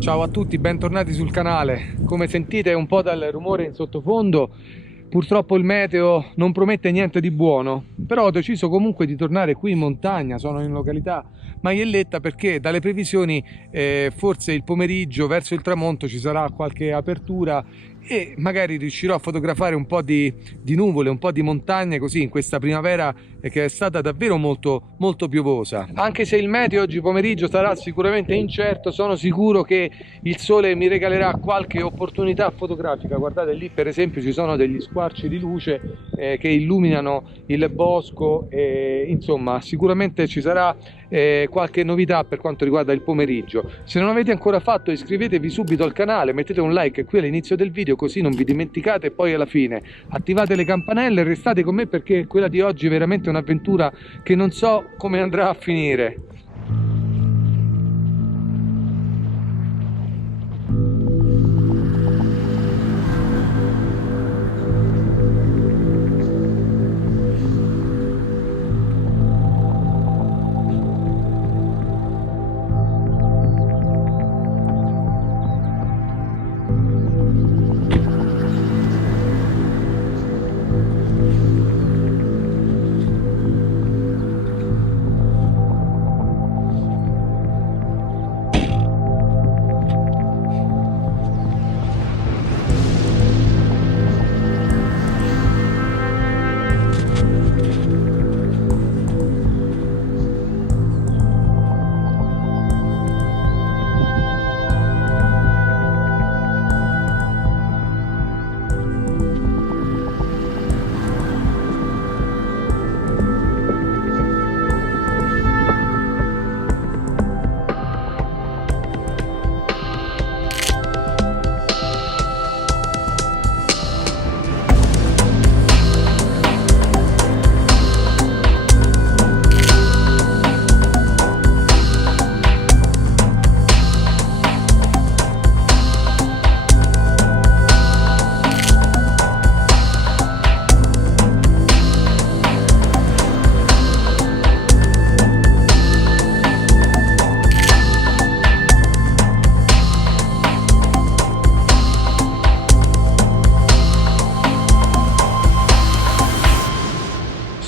Ciao a tutti, bentornati sul canale. Come sentite un po' dal rumore in sottofondo, purtroppo il meteo non promette niente di buono, però ho deciso comunque di tornare qui in montagna. Sono in località Maielletta perché dalle previsioni forse il pomeriggio verso il tramonto ci sarà qualche apertura e magari riuscirò a fotografare un po' di nuvole, un po' di montagne così in questa primavera che è stata davvero molto piovosa. Anche se il meteo oggi pomeriggio sarà sicuramente incerto, sono sicuro che il sole mi regalerà qualche opportunità fotografica. Guardate, lì per esempio ci sono degli squarci di luce che illuminano il bosco e insomma sicuramente ci sarà qualche novità per quanto riguarda il pomeriggio. Se non avete ancora fatto, iscrivetevi subito al canale, mettete un like qui all'inizio del video così non vi dimenticate, e poi alla fine attivate le campanelle e restate con me perché quella di oggi è veramente un'avventura che non so come andrà a finire.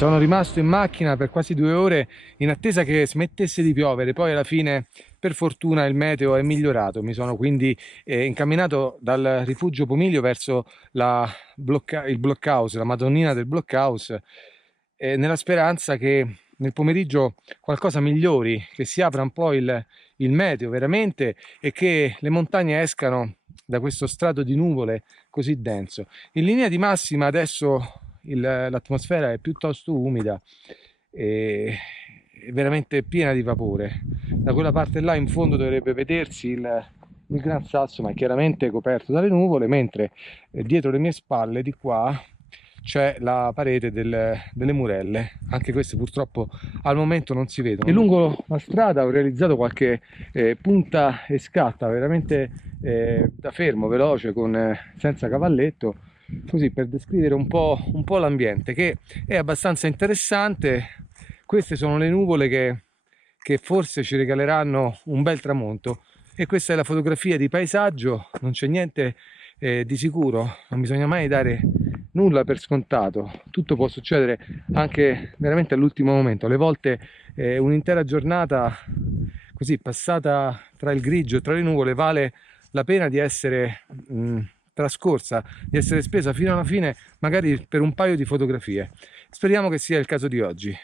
Sono rimasto in macchina per quasi 2 ore in attesa che smettesse di piovere, poi alla fine per fortuna il meteo è migliorato, mi sono quindi incamminato dal rifugio Pomiglio verso il blockhouse, la Madonnina del blockhouse, nella speranza che nel pomeriggio qualcosa migliori, che si apra un po' il meteo veramente e che le montagne escano da questo strato di nuvole così denso. In linea di massima adesso l'atmosfera è piuttosto umida e è veramente piena di vapore. Da quella parte là in fondo dovrebbe vedersi il Gran Sasso, ma è chiaramente coperto dalle nuvole, mentre dietro le mie spalle di qua c'è la parete delle murelle. Anche queste purtroppo al momento non si vedono. E lungo la strada ho realizzato qualche punta e scatta veramente da fermo, veloce, senza cavalletto, così per descrivere un po' l'ambiente, che è abbastanza interessante. Queste sono le nuvole che forse ci regaleranno un bel tramonto e questa è la fotografia di paesaggio. Non c'è niente di sicuro, non bisogna mai dare nulla per scontato, tutto può succedere anche veramente all'ultimo momento. Alle volte un'intera giornata così passata tra il grigio e tra le nuvole vale la pena di essere trascorsa, di essere spesa fino alla fine, magari per un paio di fotografie. Speriamo che sia il caso di oggi.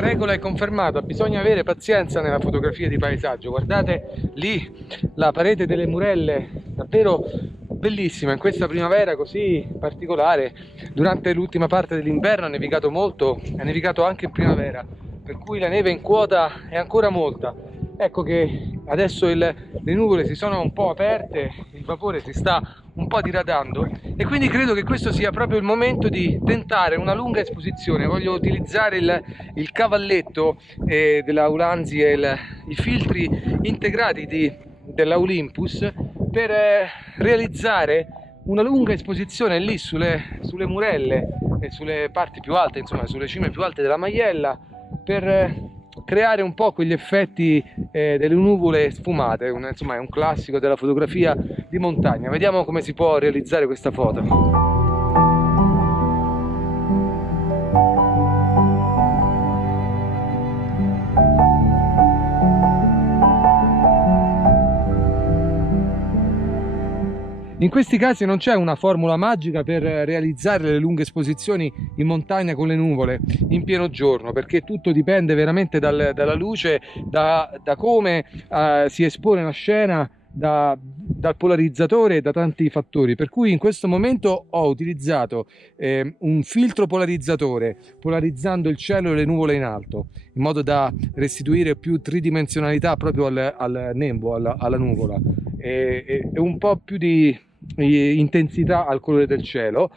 la regola è confermata, bisogna avere pazienza nella fotografia di paesaggio. Guardate lì la parete delle Murelle, davvero bellissima in questa primavera così particolare. Durante l'ultima parte dell'inverno ha nevicato molto, ha nevicato anche in primavera, per cui la neve in quota è ancora molta. Ecco che adesso le nuvole si sono un po' aperte, il vapore si sta un po' diradando e quindi credo che questo sia proprio il momento di tentare una lunga esposizione. Voglio utilizzare il cavalletto della Ulanzi e i filtri integrati della Olympus per realizzare una lunga esposizione lì sulle Murelle e sulle parti più alte, insomma sulle cime più alte della Maiella, per creare un po' quegli effetti delle nuvole sfumate. Insomma è un classico della fotografia di montagna. Vediamo come si può realizzare questa foto. In questi casi non c'è una formula magica per realizzare le lunghe esposizioni in montagna con le nuvole in pieno giorno, perché tutto dipende veramente dalla luce, da come si espone la scena, dal polarizzatore e da tanti fattori. Per cui in questo momento ho utilizzato un filtro polarizzatore, polarizzando il cielo e le nuvole in alto, in modo da restituire più tridimensionalità proprio al nembo, alla nuvola, e un po' più di intensità al colore del cielo.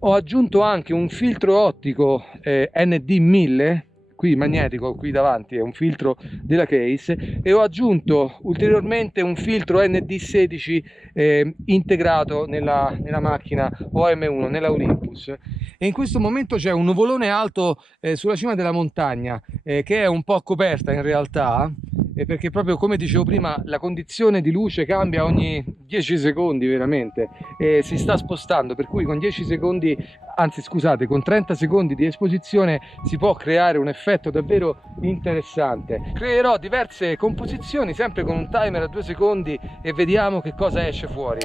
Ho aggiunto anche un filtro ottico ND1000, qui magnetico, qui davanti è un filtro della Case, e ho aggiunto ulteriormente un filtro ND16 integrato nella macchina OM1, nella Olympus. E in questo momento c'è un nuvolone alto sulla cima della montagna che è un po' coperta in realtà, perché proprio come dicevo prima la condizione di luce cambia ogni 10 secondi veramente, si sta spostando, per cui con 10 secondi, anzi scusate, con 30 secondi di esposizione si può creare un effetto davvero interessante. Creerò diverse composizioni sempre con un timer a 2 secondi e vediamo che cosa esce fuori.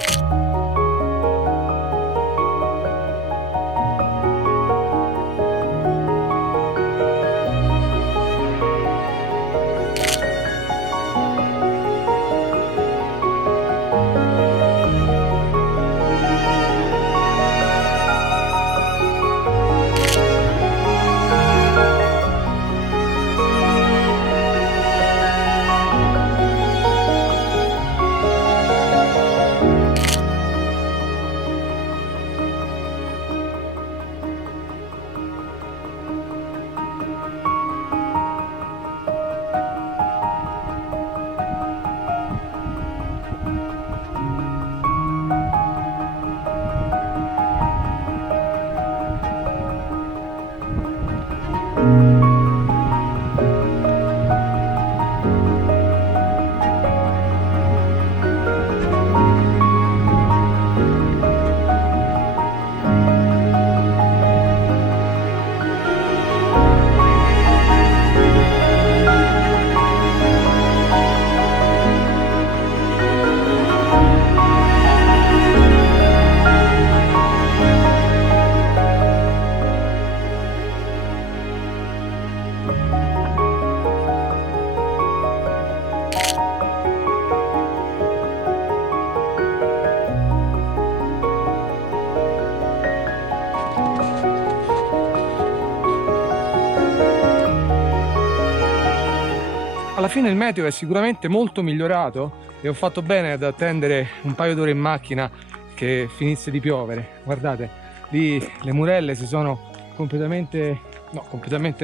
Alla fine il meteo è sicuramente molto migliorato e ho fatto bene ad attendere un paio d'ore in macchina che finisse di piovere. Guardate, lì le Murelle si sono completamente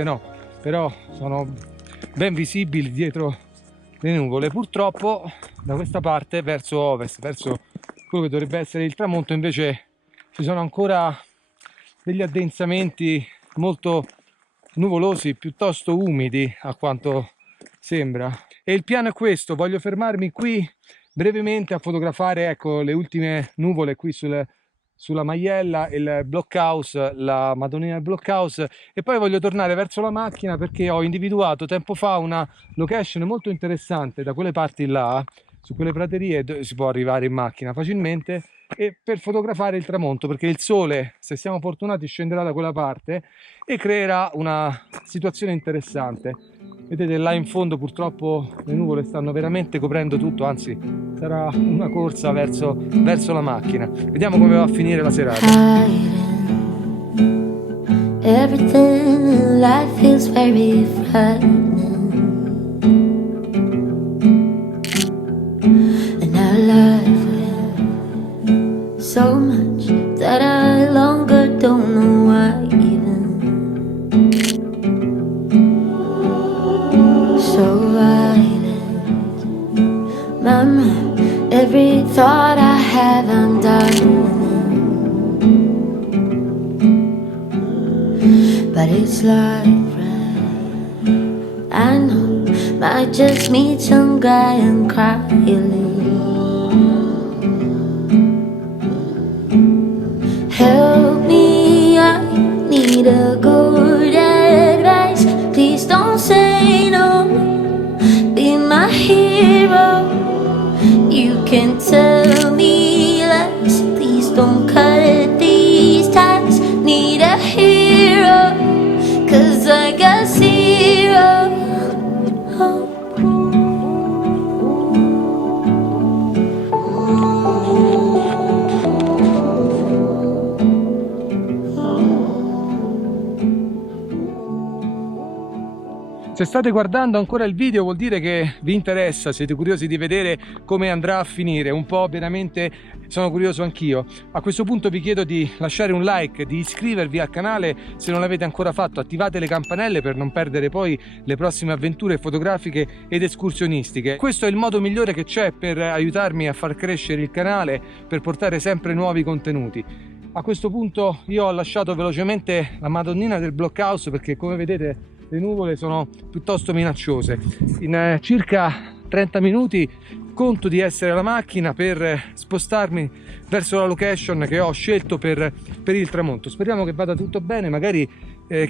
no, però sono ben visibili dietro le nuvole. Purtroppo da questa parte, verso ovest, verso quello che dovrebbe essere il tramonto, invece ci sono ancora degli addensamenti molto nuvolosi, piuttosto umidi a quanto sembra. E il piano è questo: voglio fermarmi qui brevemente a fotografare, ecco, le ultime nuvole qui sulla Maiella, il blockhouse, la Madonnina del blockhouse, e poi voglio tornare verso la macchina perché ho individuato tempo fa una location molto interessante da quelle parti là, su quelle praterie dove si può arrivare in macchina facilmente, e per fotografare il tramonto, perché il sole, se siamo fortunati, scenderà da quella parte e creerà una situazione interessante. Vedete là in fondo purtroppo le nuvole stanno veramente coprendo tutto, anzi sarà una corsa verso la macchina. Vediamo come va a finire la serata. Everything in life feels very frightening, and I love it so much that I longer don't know why even. So violent, mama, every thought I have I'm done. But it's like rain, I know, might just meet some guy and cry a little. Help me, I need a good advice. Please don't say no, be my hero. You can tell me lies, please don't cut these ties. Need a hero, 'cause I got zero hope. Se state guardando ancora il video vuol dire che vi interessa, siete curiosi di vedere come andrà a finire, un po' veramente sono curioso anch'io. A questo punto vi chiedo di lasciare un like, di iscrivervi al canale se non l'avete ancora fatto, attivate le campanelle per non perdere poi le prossime avventure fotografiche ed escursionistiche. Questo è il modo migliore che c'è per aiutarmi a far crescere il canale, per portare sempre nuovi contenuti. A questo punto io ho lasciato velocemente la Madonnina del Blockhouse perché, come vedete, le nuvole sono piuttosto minacciose. In circa 30 minuti conto di essere alla macchina per spostarmi verso la location che ho scelto per il tramonto. Speriamo che vada tutto bene, magari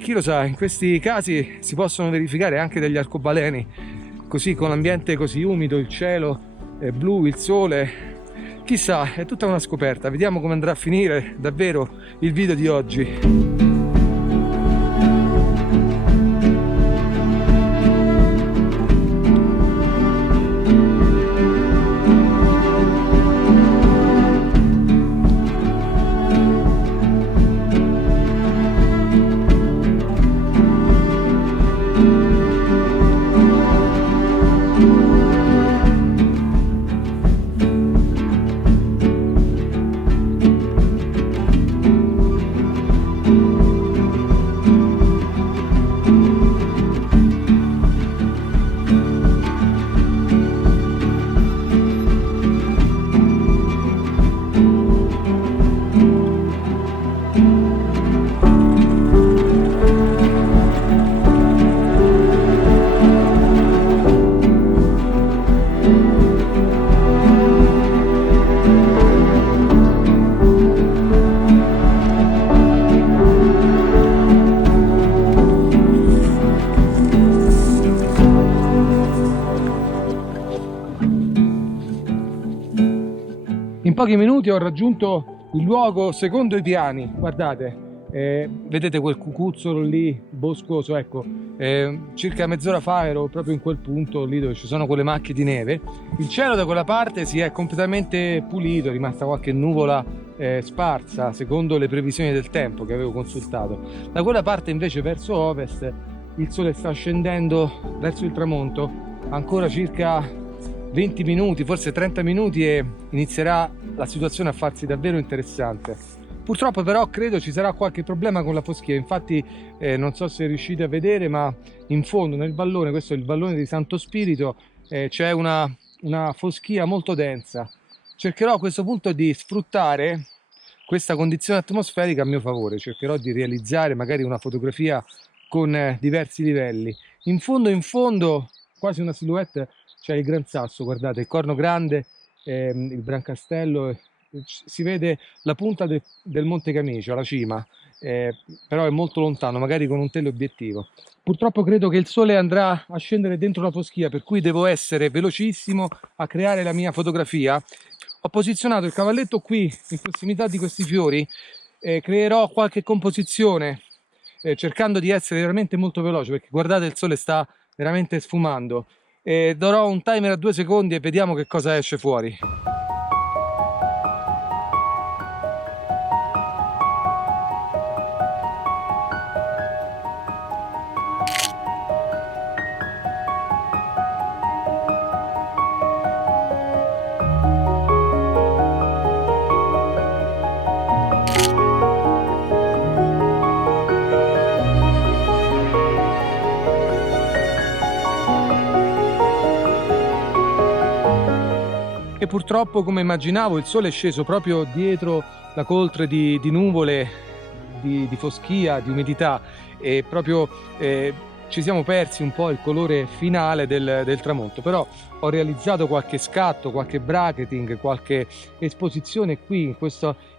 chi lo sa, in questi casi si possono verificare anche degli arcobaleni, così con l'ambiente così umido, il cielo blu, il sole. Chissà, è tutta una scoperta. Vediamo come andrà a finire davvero il video di oggi. In pochi minuti ho raggiunto il luogo secondo i piani, guardate, vedete quel cucuzzolo lì, boscoso, ecco, circa mezz'ora fa ero proprio in quel punto lì dove ci sono quelle macchie di neve. Il cielo da quella parte si è completamente pulito, è rimasta qualche nuvola sparsa secondo le previsioni del tempo che avevo consultato. Da quella parte invece verso ovest il sole sta scendendo verso il tramonto, ancora circa 20 minuti, forse 30 minuti e inizierà la situazione a farsi davvero interessante. Purtroppo però credo ci sarà qualche problema con la foschia, infatti non so se riuscite a vedere, ma in fondo nel vallone, questo è il vallone di Santo Spirito, c'è una foschia molto densa. Cercherò a questo punto di sfruttare questa condizione atmosferica a mio favore, cercherò di realizzare magari una fotografia con diversi livelli. In fondo, quasi una silhouette, c'è il Gran Sasso, guardate, il Corno Grande, il Brancastello, si vede la punta del Monte Camicio, la cima, però è molto lontano, magari con un teleobiettivo. Purtroppo credo che il sole andrà a scendere dentro la foschia, per cui devo essere velocissimo a creare la mia fotografia. Ho posizionato il cavalletto qui in prossimità di questi fiori, creerò qualche composizione cercando di essere veramente molto veloce, perché guardate, il sole sta veramente sfumando. Darò un timer a 2 secondi e vediamo che cosa esce fuori. E purtroppo, come immaginavo, il sole è sceso proprio dietro la coltre di nuvole, di foschia, di umidità, e proprio ci siamo persi un po' il colore finale del tramonto. Però ho realizzato qualche scatto, qualche bracketing, qualche esposizione qui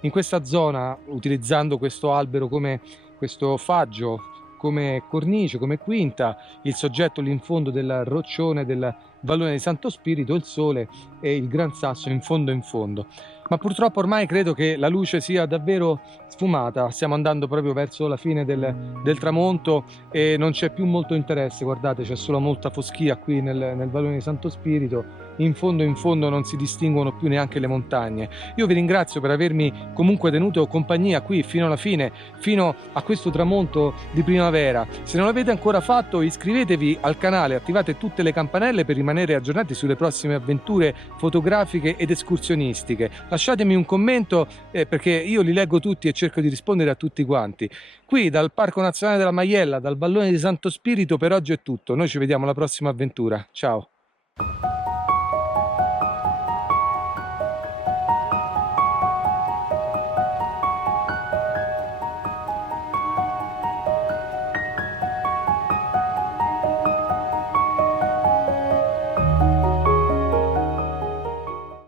in questa zona, utilizzando questo albero come questo faggio, come cornice, come quinta, il soggetto lì in fondo del roccione del vallone di Santo Spirito, il sole e il Gran Sasso in fondo in fondo. Ma purtroppo ormai credo che la luce sia davvero sfumata, stiamo andando proprio verso la fine del tramonto e non c'è più molto interesse. Guardate, c'è solo molta foschia qui nel vallone di Santo Spirito, in fondo non si distinguono più neanche le montagne. Io vi ringrazio per avermi comunque tenuto compagnia qui fino alla fine, fino a questo tramonto di primavera. Se non l'avete ancora fatto, iscrivetevi al canale, attivate tutte le campanelle per rimanere aggiornati sulle prossime avventure fotografiche ed escursionistiche. Lasciatemi un commento perché io li leggo tutti e cerco di rispondere a tutti quanti. Qui dal Parco Nazionale della Maiella, dal Vallone di Santo Spirito, per oggi è tutto. Noi ci vediamo alla prossima avventura. Ciao!